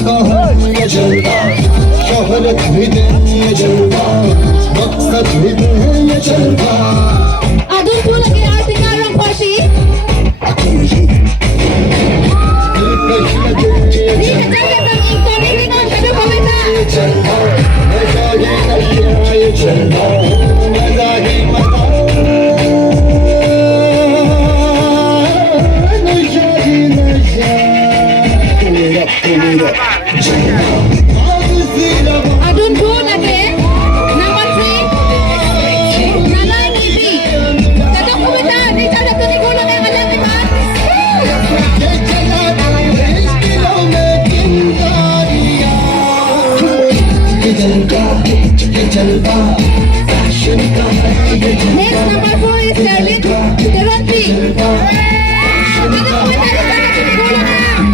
का है ये जलवा, शोहरत भी दे ये जलवा, मकसद भी दे ये जलवा. Adun po lagi ating karang party. Adun po lagi number 3 Nanay Nibi. Kadang kumita, di sana to ni gulang ang alam ni ba? Next number 4 is Darlene Teranti. Kadang kumita, di sana to ni gulang ang.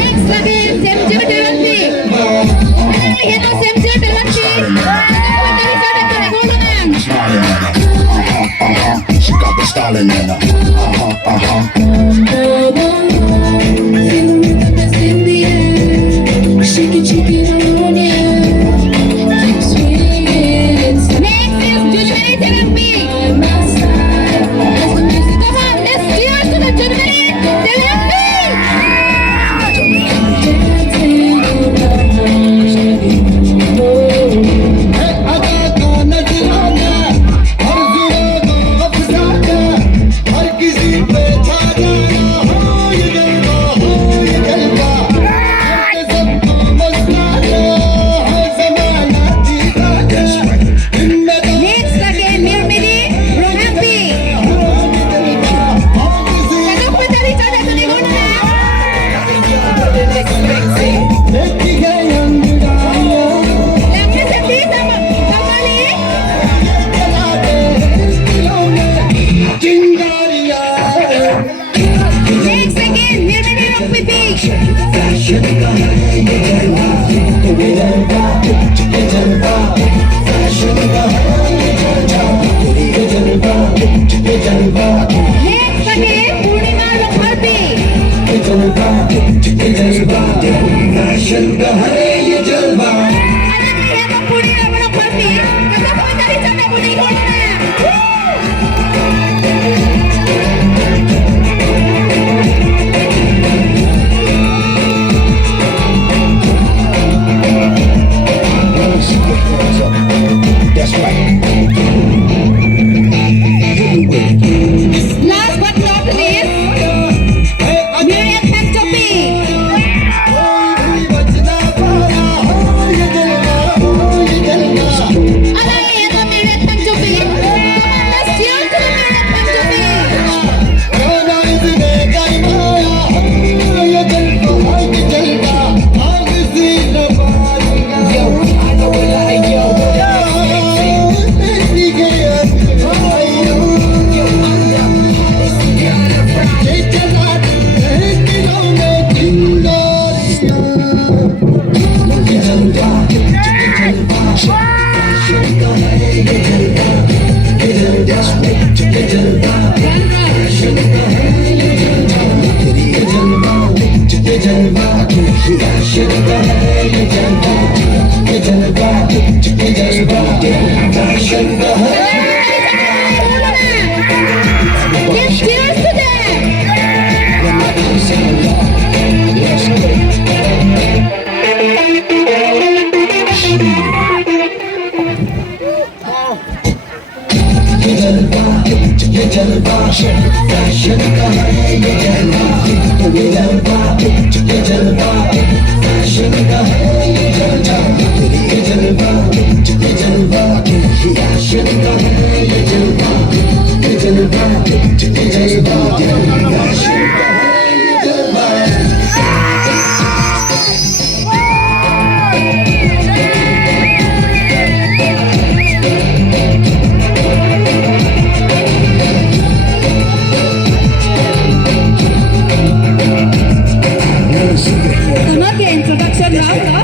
Next lagi Semjo Teranti. Kadang lihat ang Semjo Teranti. Kadang kumita, di sana to ni gulang ang. She got the styling in her. Next is Junmeri Therapy. Come on, let's cheers to the Junmeri Therapy. Next lagi Mirmiri Rohampi. Kadang kumita, di sana to ni gulang ang. Lagi sedih sama Kamali. Next again, Mirmiri Rockpipi. Next again, Purnima Rockharpi. Alam niya ang Purnima Rockharpi. Kadang kumita, di sana to ni gulang ang. That's right. Last but not least, Miriam Pagchopi. Alam niya ang Miriam Pagchopi. Come on, let's cheers to the Miriam Pagchopi. Let's cheers to them. Sunod yung introduction round, no?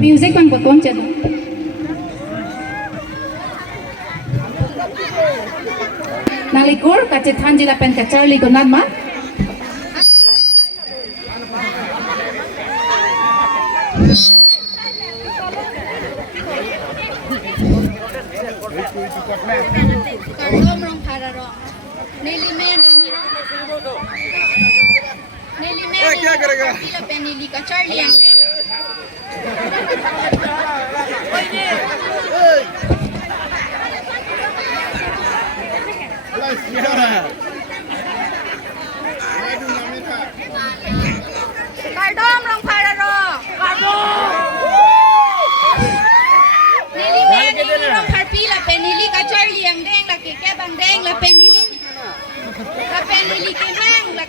Music pang botong dyan. kacit hanji la pen ka Charlie ko nan ma. Kardom rong pararo. Nilimen ini rong. Nilimen ini pila penili ka Charlie yang. Kardom rong pararo. Nilimen ini rong pila penili ka Charlie yang deng laki ke bang deng la penili. La penili ke hang la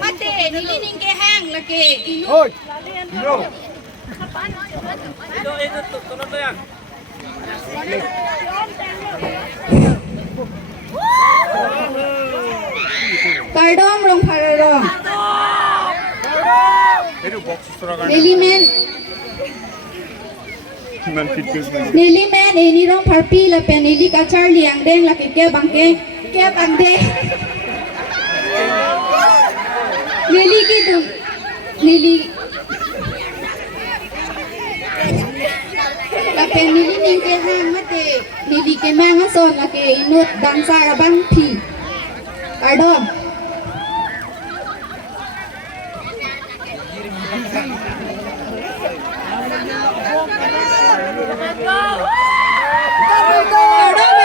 mate nilining ke hang laki inu. Kardom rong pararo. Nilimen ini rong parpi la penili ka Charlie yang deng laki ke bang deng. Nili gitu. Nili la penili ning ke hang mate nili ke mang son la ke inut dansa ka bang pi. Kardom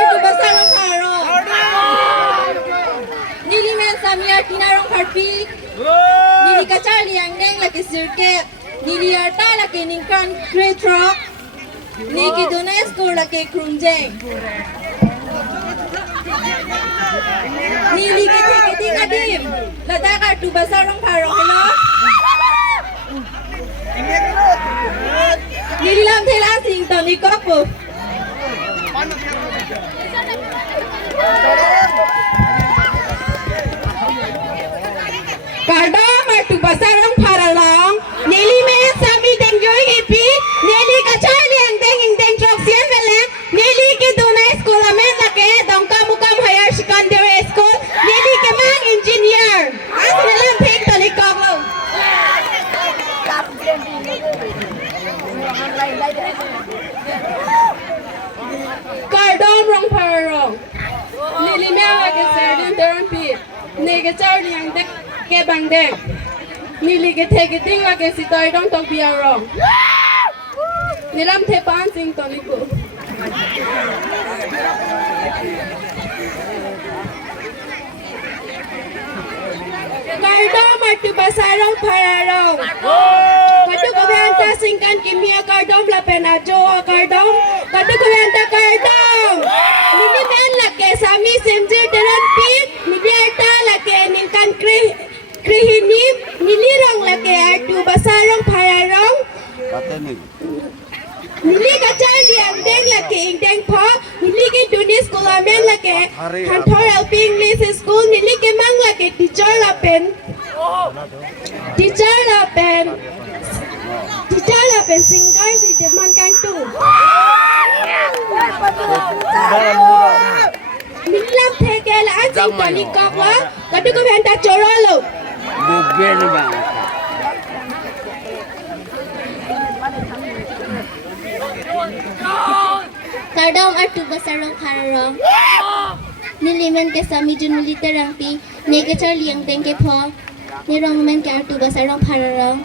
itu besar rong paro. Nili men samia tina rong parpi. Nili ka Charlie yang deng laki circuit. Nili arta laki ningkan kretrok. Niki dunay school laki krunjeng. Nili kiting adim. Lada ka tu besar rong paro. Hello. Nili lam thela sing to ni kopo. Kardom tu besar rong paralong. Nili me sami deng joy ipi. Nili ka Charlie ang deng trok sian vele. Nili ki dunay school amen lake dongka mukam higher secondary school. Nili ke mang engineer. Nili lam thing to ni kopo. Kardom rong paralong. Nili me lake serdian therapy. Nili Charlie ang dek ke bang dek. Nili ke theke ting lake si toy dong tok biarong. Nilam the pan sing to niku. Kardom tu besar rong paralong. Kadu ko benta singkan kimia kardom la pena joa kardom. Kadu ko benta kardom. Nili men lake sami semje deran pi. Nili arta lake ningkan krihinim. Nili rong lake tu besar rong paralong. Nili ka Charlie ang deng laki ing deng po. Nili ki dunis school amen laki. Kantor LP English School. Nili ki mang laki teacher la pen. Teacher la pen singer si Jerman kang tu. Nili lam theke la ansing to ni kok wa. Kadu ko benta chorolo. Kardom tu besar rong pararong. Nilimen ke sami jun militer ang pi. Nege Charlie yang deng ke po. Ni rong men ke tu besar rong pararong.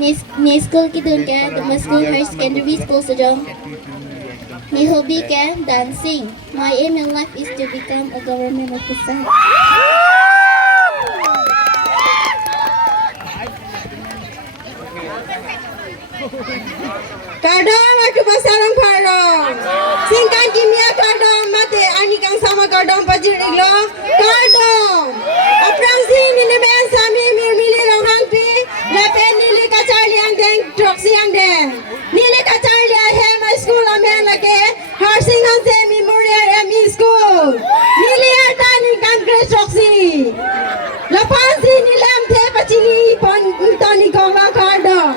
Ni school ki dun ke the school higher secondary school sejong. Ni hobby ke dancing. My aim in life is to become a government officer. Kardom tu besar rong paralong. Singkan kimia kardom mate anikang sama kardom pajiriglo. Kardom. Aprang sing nili men sami mirmili rong hangpi. Lepen nili ka Charlie ang deng troksi ang deng. Nili ka Charlie hem school amen lake. Harsing ang se memorial ME school. Nili arta nikang grade troksi. Lapan si nilam the pachili pon tani koma kardom.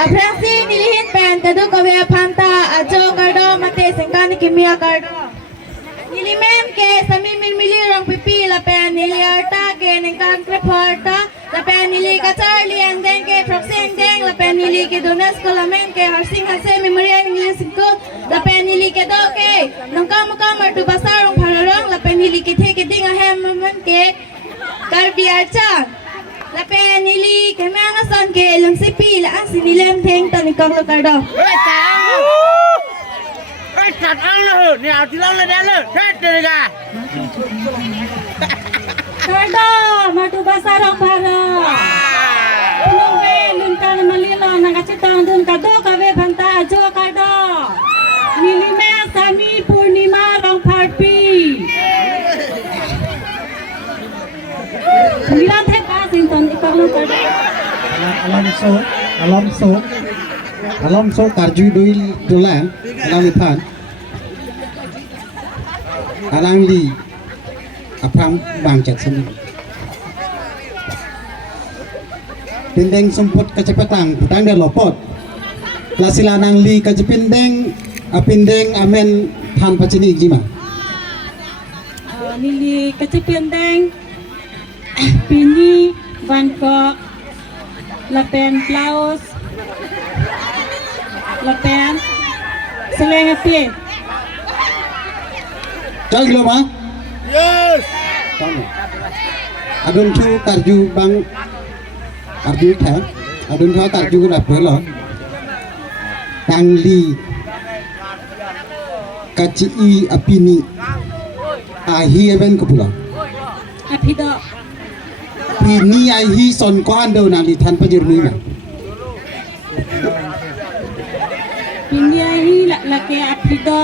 Aprang sing nilihin pen kadu kawe phanta ajo kardo mate sengkani kimia kardo nilimen ke sami mirmili rong pipi la pen niliarta ke nengkan kreporta la pen nili kacharli ang deng ke proxeng deng la pen nili ke donas kolamen ke harsing ase memorial english ko la pen nili ke do ke nongkam kam tu basarong phararong la pen nili ke the ke ding a hem man ke karbiarcha la pen nili ke menga son ke lung sipi la ang sinilem theng tan kong lo kardo Hãy subscribe cho kênh Ghiền Mì Gõ để không bỏ lỡ kardo matu basarong phararong ulung be lunkan malilo nangachitang dun kado kawe phanta ajo kardo nilime sami purnima rong pharpi Milan thek Washington ikong kardo Alonso Karju Dui Dolan Alang Lipan Alang Li Apram Bang Jackson Pindeng Sumput Kecepatan Putang dan Lopot Lasila Nang Li Kecepindeng Pindeng Amen Tan Pacini Jima Nili kecipindeng Pini Bangkok Lapen Plaus Lapen Selengapin Jal gilo ma Yes. Adun Chu Karju Bang Karju Tha Adun Chu Karju Ra Pelo Nang Li Kaci Apini Ahi Even Kupula Apido Pini Ahi Son Kwando Nali Tan Pajurmi Ma Pini ahi lake apido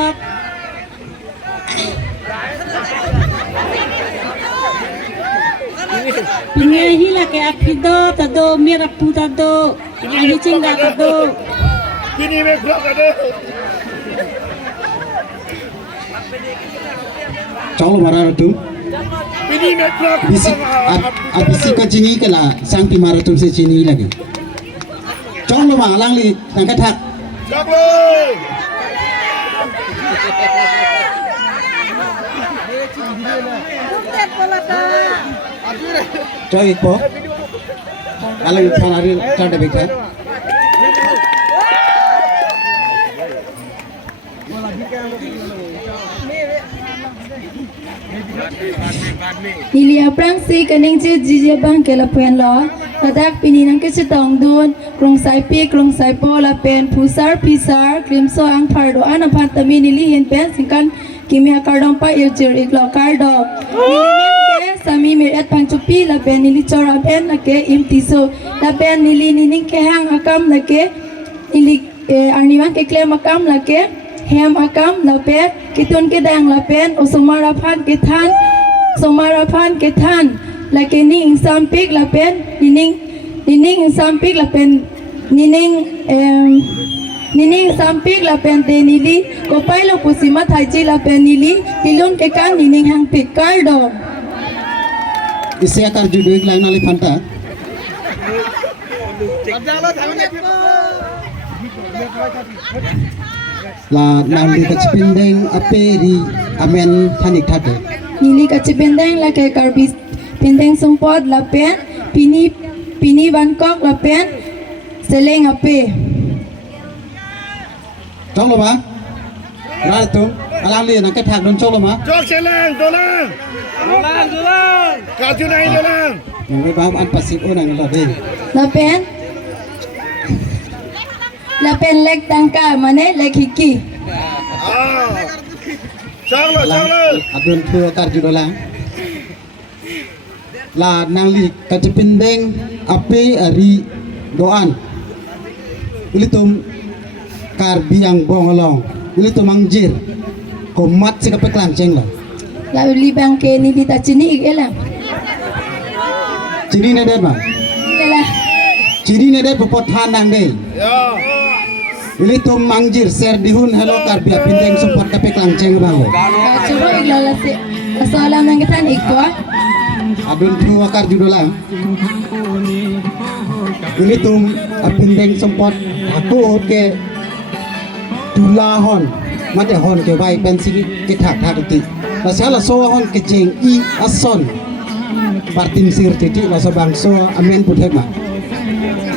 Pini ahi lake apido tado mirapu tado ahi cingga tado Kini me vlog ada. Cholo Maratum Kini me vlog. Abisi ka chini kala sang pi maratum se chini lagi Cholo ma alang li nangkatak Chaklo. Choi po alang thanari chada bekha Nili aprang si kaning chi jije bang ke la pen lo tadak pini nang ke chitong dun krong sai pi krong sai po la pen pusar pisar krim so ang phardo ana phatami nili hin pen singkan kimia kardong pa irjir iklo kardo nili men ke sami miret pang chupi la pen nili chora pen na ke imtiso la pen nili nining ke hang akam la ke nili arniwan ke klem akam la ke hem akam la pen kitun ke dang la pen osomara phan ke than Somarapan ketan laki ni insam pik lapen nining insam pik lapen nining sampik lapen te nili kopai lo pusima thaji lapen nili pilun ke kan nining hang pik kardo isi atar juduik lang nali phanta la nali kachpindeng aperi amen thanik thate nili kachipendeng laki karbis pendeng sumpod lapen pini Bangkok lapen seleng ape chong lo ma ra tu alang li na cái thang don chong lo ma Chok selang, dolang. Kaju naik dolang. yang mai bam an pasik onang la de lapen lek tangka mane lek hiki Ah. Chaklo, chaklo. adun thu atar judolang la nang li kachpindeng ape ari doan ulitum kar biang bong along ulitum angjir komat sikap klang ceng la lalu libang ke nili tachini ikela chini ne det ma ikela chini ne det popot than nang de Ya. ulitum angjir ser dihun hello kar bia pindeng support kape klang ceng bang coba ikela se asalam nang ketan ikwa adun thu akar judolang ulitum pindeng support aku ke tulahon mate hon ke bai pen sigi ke thak thak ti la sala so hon ke jeng I ason partim sir titi la so bang so amen puthek ma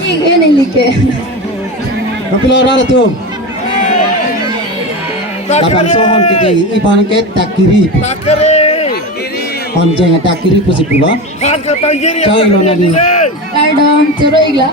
Ing ene like. kapilo ra tu la bang so hon ke jeng I ban ke takiri Takere. hon jeng takiri pusi pula Hat ke banjir ya. Coy lo nani Kardom churo igla.